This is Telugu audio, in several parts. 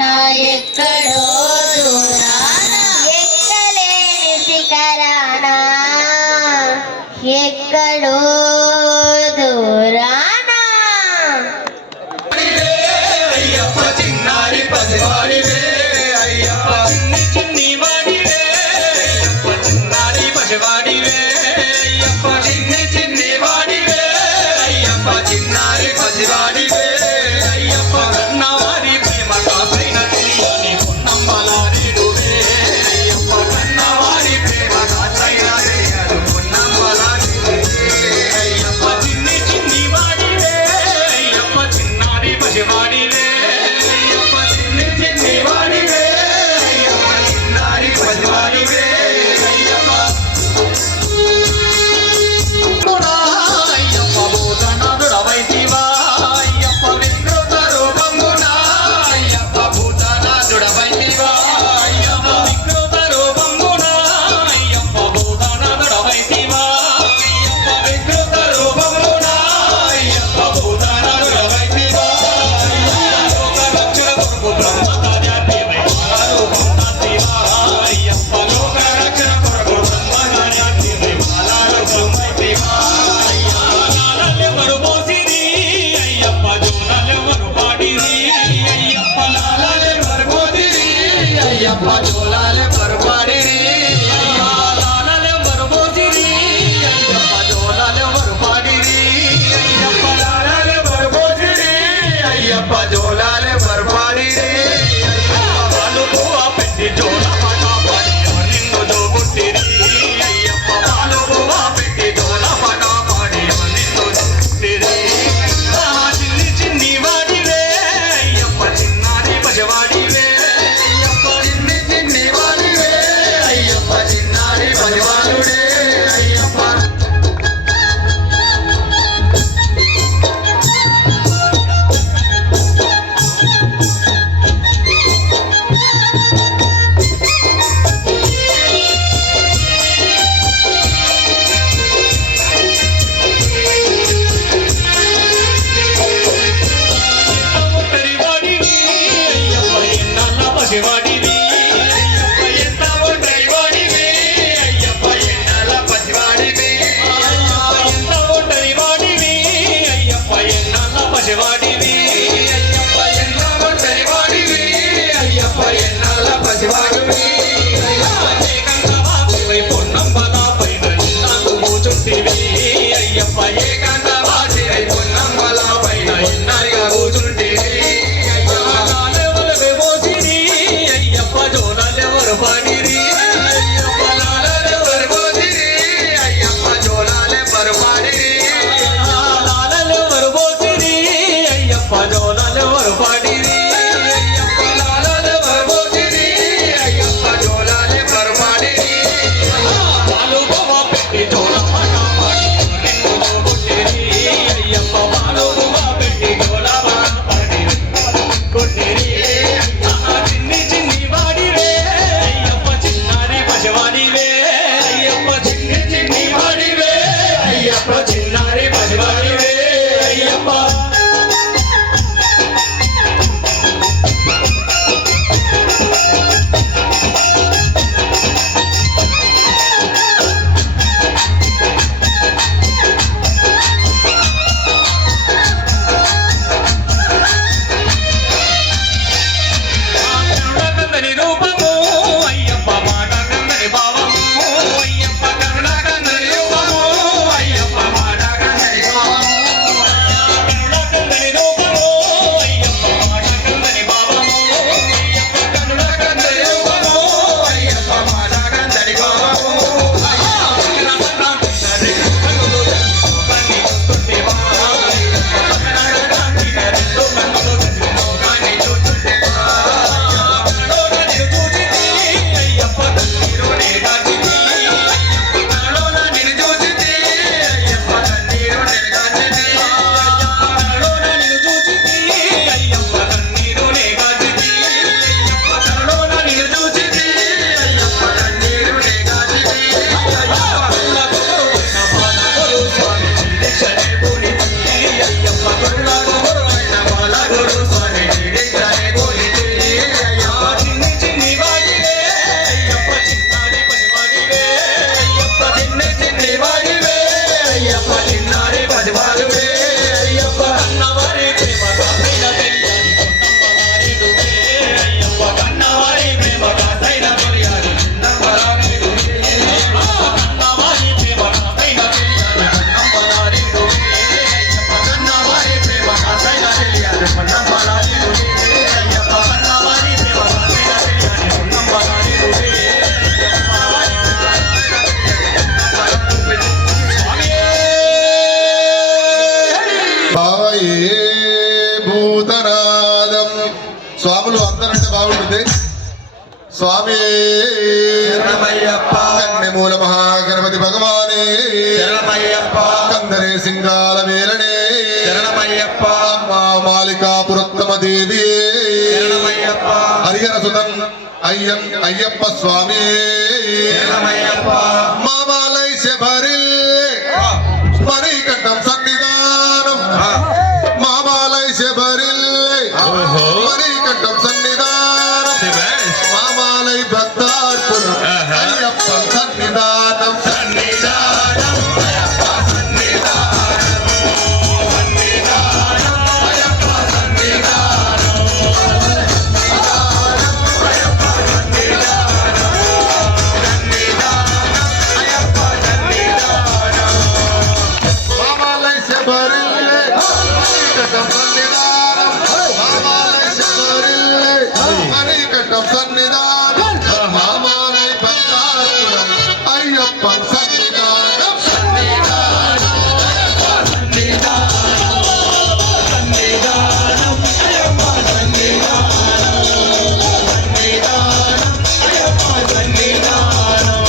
ఎక్కడో దూరాన ఎక్కలేని శిఖరాన ఎక్కడో దూరాన అయ్యప్ప చిన్నారి పసివాడివే అయ్యప్ప చిన్ని వాడివే అయ్యప్ప చిన్నారి పసివాడివే అయ్యప్ప చిన్ని వాడివే అయ్యప్ప చిన్నారి పసివాడివే అయ్యప్ప కన్నవారి ప్రేమ కాపైన తెలియని పొన్నమ్మలారిడువే అయ్యప్ప కన్నవారి ప్రేమ కాపైన తెలియని పొన్నమ్మలారిడువే అయ్యప్ప చిన్ని వాడివే అయ్యప్ప చిన్నారి పసివాడివే అయ్యప్ప చిన్ని వాడివే అయ్యప్ప చిన్నారి పసివాడివే అయ్యప్ప అయ్యప్ప భూతనాథుడవైతివా అయ్యప్ప వికృత రూపమునా అయ్యప్ప భూతనాథుడవైతివా అయ్యప్ప వికృత రూపమునా అయ్యప్ప భూతనాథుడవైతివా అయ్యప్ప వికృత రూపమునా అయ్యప్ప భూతనాథుడవైతివా లోక రక్షణ కొరకు బ్రహ్మచార్యార్థివై మాలారూపం తాతివా అయ్యప్ప లోక రక్షణ కొరకు బ్రహ్మచార్యార్థివై మాలారూపం తాతివా లాలెవరు మోసిరి అయ్యప్ప జోలాలెవరు పాడిరి అయ్యప్ప లాలెవరు మోసిరి అయ్యప్ప జోలాలెవరు పాడిరి లాలెవరు మోసిరి అయ్యప్ప జోలాలెవరు పాడిరి అయ్యప్ప లాలెవరు మోసిరి అయ్యప్ప జోలాలెవరు పాడిరి పాలు పువ్వ పెట్టి జోల పాట పాడి నిన్ను జోబుట్టిరి అయ్యప్ప పాలు పువ్వ పెట్టి జోల పాట పాడి నిన్ను జోబుట్టిరి చిన్ని వాడివే అయ్యప్ప చిన్నారి పసివాడివే అయ్యప్ప చిన్ని వాడివే అయ్యప్ప చిన్నారి పసివాడుడే అయ్యప్ప ఒంటరి వాడివి అయ్యప్ప ఎన్నాళ్ళ పసివాడివి అయ్యప్ప ఎంత ఒంటరి వాడివి అయ్యప్ప ఎన్నాళ్ళ పసివాడివి ఎంత ఒంటరి వాడివి అయ్యప్ప ఎన్నాళ్ళ పసివాడివి అయ్యప్ప ఎంత ఒంటరి వాడివి అయ్యప్ప ఎన్నాళ్ళ పసివాడివి ఏకంగా పొన్నంబలా పైన ఇన్నాళ్ళు కూర్చుంటివి అయ్యప్ప ఏకాంతవాసివై పొన్నంబలా పైన ఇన్నాళ్ళుగా కూర్చుంటివి అయ్యప్ప లాలెవరు మోసిరి బాగుంటుంది. స్వామి శరణమయ్యప్ప కన్నెమూల మహాగణపతి భగవానే శరణమయ్యప్ప కందరే సింగాల వేలనే శరణమయ్యప్ప మా మాలికాపురోత్తమ దేవి శరణమయ్యప్ప హరిహర సుతం అయ్యప్ప స్వామి శరణమయ్యప్ప మామాలై శబరిల్ మణికంఠం సన్నిధానం మామాలై శబరిల్ మణికంఠం సన్నిధానం మామాలై భక్తార్పణం అయ్యప్ప సన్నిధానం సన్నిధానం అయ్యప్ప సన్నిధానం సన్నిధానం అయ్యప్ప సన్నిధానం అయ్యప్ప సన్నిధానం సన్నిధానం అయ్యప్ప సన్నిధానం మామాలై శబరిల్ మణికంఠం సన్నిధానం మామాలై శబరిల్ మణికంఠం సన్నిధానం మామాలై భక్తార్పణం అయ్యప్ప సన్నిధానం సన్నిధానం అయ్యప్ప సన్నిధానం సన్నిధానం అయ్యప్ప సన్నిధానం సన్నిధానం అయ్యప్ప సన్నిధానం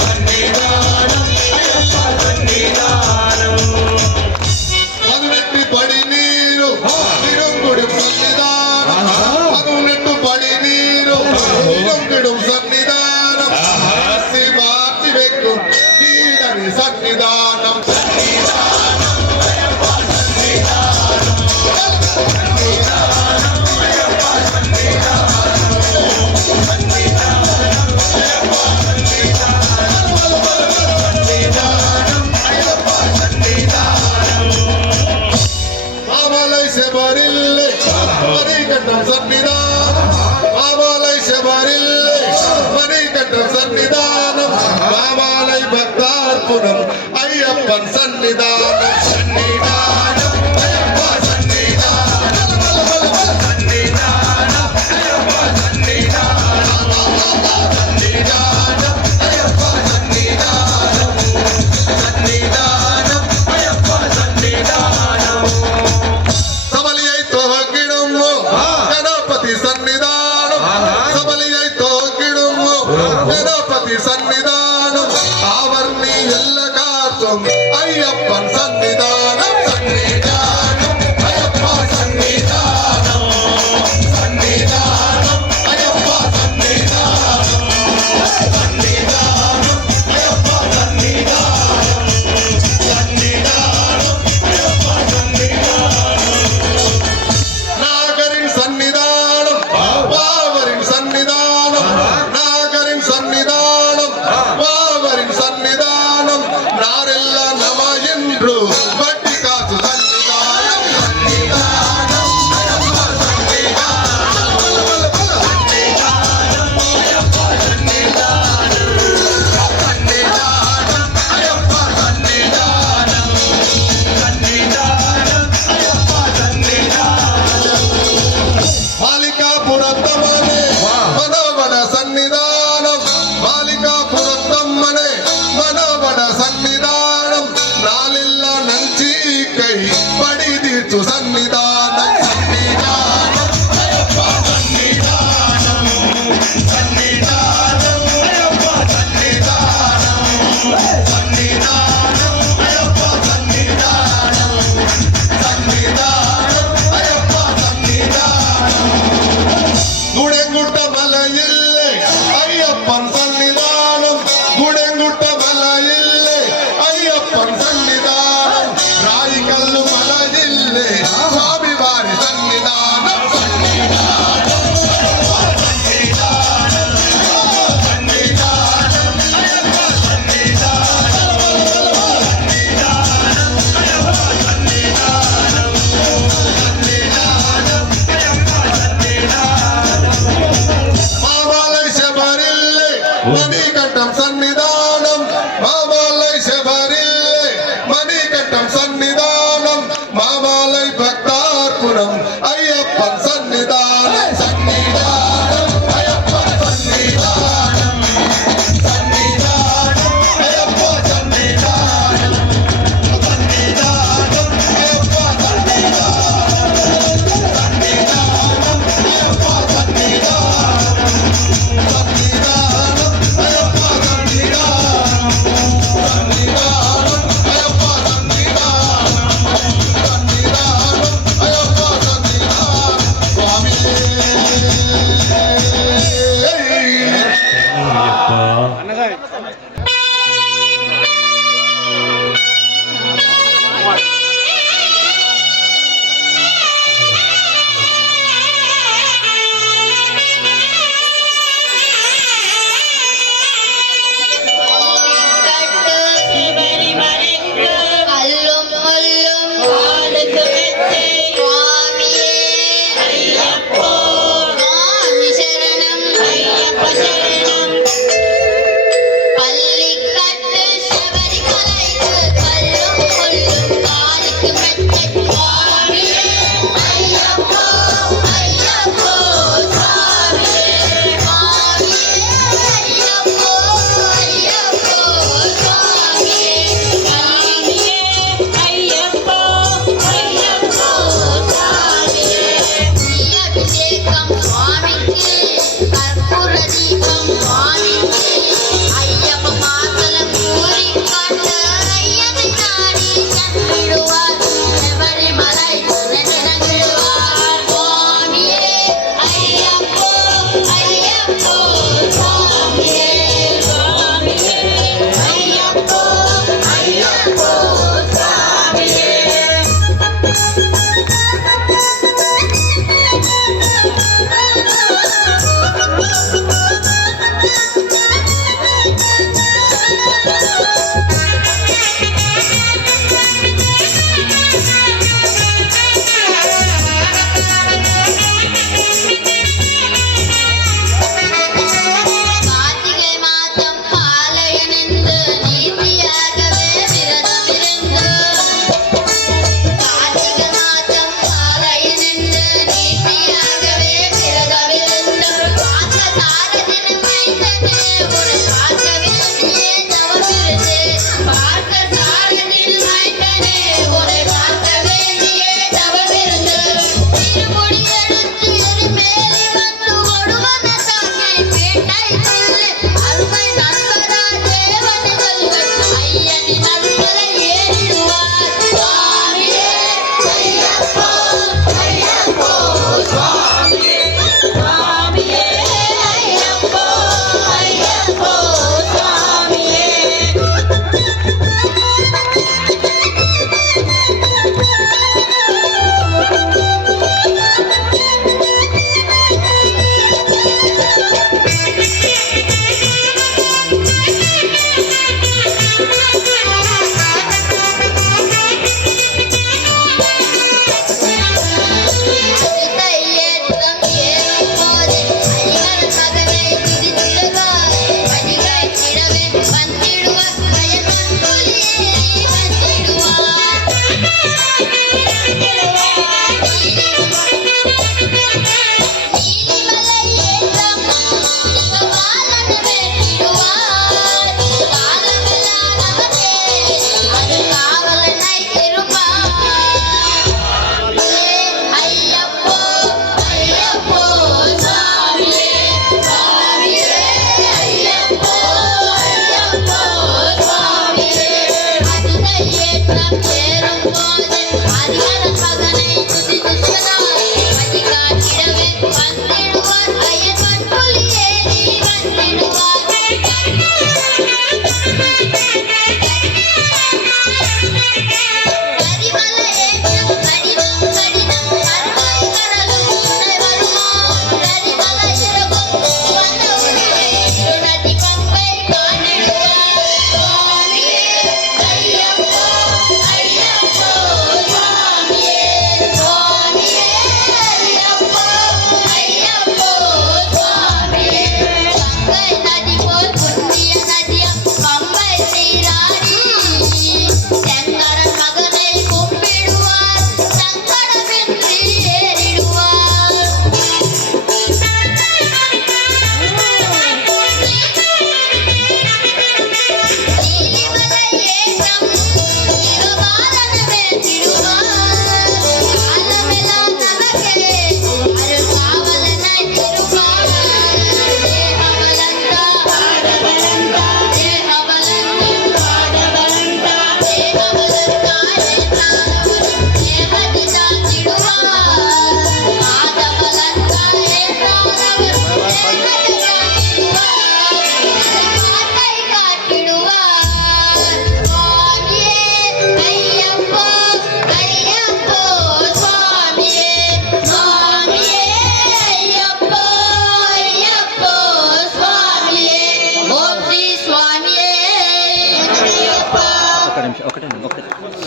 సన్నిధానం అయ్యప్ప సన్నిధానం పదునెట్టి పడి నీరు నిరంగుడి సన్నిధానం పదునెట్టు పడి నీరు నిరంగుడు సన్నిధానం మార్చి వెక్కు కీడని సన్నిధానం సన్నిధానం అయ్యప్ప సన్నిధానం సన్నిధానం అయ్యప్ప సన్నిధానం సన్నిధానం అయ్యప్ప సన్నిధానం సన్నిధానం అయ్యప్ప సన్నిధానం మామలై శబరిల్లే మణికంఠం సన్నిధానం మామలై శబరిల్లే మణికంఠం సన్నిధానం మామలై భక్తార్పణం అయ్యప్పన్ సన్నిధానం సన్నిధానం అయ్యప్ప సన్నిధానం సన్నిధానం అయ్యప్ప సన్నిధానం సన్నిధానం అయ్యప్ప సన్నిధానం సన్నిధానం అయ్యప్ప సన్నిధానం సబలి అయితో గిడుము గణపతి సన్నిధానం సబలి అయితో గిడుము గణపతి సన్నిధానం ఆవర్ణి ఎల్లగాత్వం అయ్యప్పన్ సన్నిధానం సన్నిధానం అయ్యప్ప సన్నిధానం సన్నిధానం అయ్యప్ప సన్నిధానం సన్నిధానం అయ్యప్ప సన్నిధానం సన్నిధానం అయ్యప్ప సన్నిధానం నాగరిన్ సన్నిధానం వావరిన్ సన్నిధానం నాగరిన్ సన్నిధానం వావరిన్ సన్నిధానం నారెల్ల నమయండ్రు బట్టి కాసు సన్నిధానం సన్నిధానం అయ్యప్ప సన్నిధానం సన్నిధానం అయ్యప్ప సన్నిధానం సన్నిధానం అయ్యప్ప సన్నిధానం సన్నిధానం అయ్యప్ప సన్నిధానం మాలికాపురత్తమనే మనవడ సన్నిధానం మాలికాపురత్తమ్మనే మనవడ సన్నిధానం నాలిల్ల నంచి కై పడి తీర్చు సన్నిధానం సన్నిధానం అయ్యప్ప సన్నిధానం సన్నిధానం అయ్యప్ప సన్నిధానం సన్నిధానం అయ్యప్ప సన్నిధానం సన్నిధానం అయ్యప్ప సన్నిధానం గుడెంగుట్ట మలయిల్లే అయ్యప్పన్ సన్నిధానం గుడెంగుట్ట మలయిల్లే అయ్యప్పన్ సన్నిధానం రాయి కల్లు మలయిల్లే స్వామి వారి సన్నిధానం సన్నిధానం అయ్యప్ప సన్నిధానం సన్నిధానం అయ్యప్ప సన్నిధానం సన్నిధానం అయ్యప్ప సన్నిధానం సన్నిధానం అయ్యప్ప సన్నిధానం మామాలై శబరిల్లే మణికంఠం సన్నిధానం మామాలై శబరిల్లే మణికంఠం సన్నిధానం మామాలై భక్తార్పణం అయ్యప్పన్ సన్నిధానం సన్నిధానం అయ్యప్ప సన్నిధానం సన్నిధానం అయ్యప్ప సన్నిధానం సన్నిధానం అయ్యప్ప సన్నిధానం సన్నిధానం అయ్యప్ప సన్నిధానం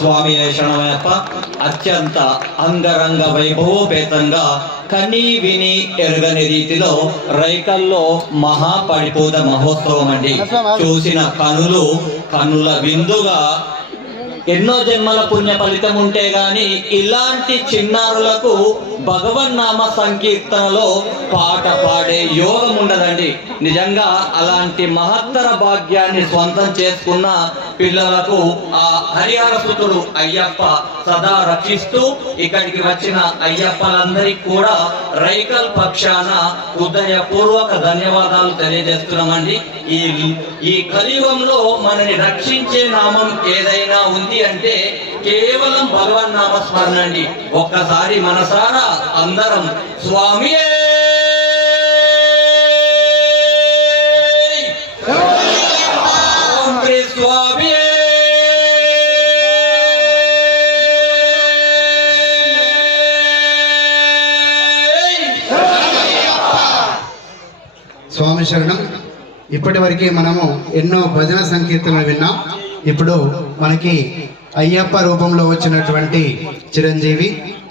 స్వామి శరణమయ్యప్ప అత్యంత అంగరంగ వైభవోపేతంగా కని విని ఎరగని రీతిలో రైకల్లో మహాపడిపూత మహోత్సవం అండి. చూసిన కనుల విందుగా ఎన్నో జన్మల పుణ్య ఫలితం ఉంటే గాని ఇలాంటి చిన్నారులకు భగవన్నామ సంకీర్తనలో పాట పాడే యోగం ఉండదండి. నిజంగా అలాంటి మహత్తర భాగ్యాన్ని స్వంతం చేసుకున్న పిల్లలకు ఆ హరిహరసుతుడు అయ్యప్ప సదా రక్షిస్తూ ఇక్కడికి వచ్చిన అయ్యప్పలందరికీ కూడా రైకల్ పక్షాన హృదయపూర్వక ధన్యవాదాలు తెలియజేస్తున్నామండి. ఈ కలియుగంలో మనని రక్షించే నామం ఏదైనా ఉంది అంటే కేవలం భగవన్ నామ స్మరణ అండి. ఒక్కసారి మనసారా అందరం స్వామియే ఓం శ్రీ స్వామియే స్వామి శరణం. ఇప్పటి వరకు మనము ఎన్నో భజన సంకీర్తనలు విన్నాం. ఇప్పుడు మనకి అయ్యప్ప రూపంలో వచ్చినటువంటి చిరంజీవి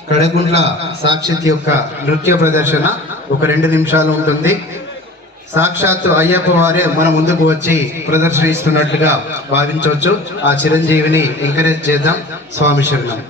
కడగుంట్ల సాక్షిత్ యొక్క నృత్య ప్రదర్శన ఒక 2 నిమిషాలు ఉంటుంది. సాక్షాత్తు అయ్యప్ప వారే మన ముందుకు వచ్చి ప్రదర్శన ఇస్తున్నట్లుగా భావించవచ్చు. ఆ చిరంజీవిని ఎంకరేజ్ చేద్దాం. స్వామి శరణం.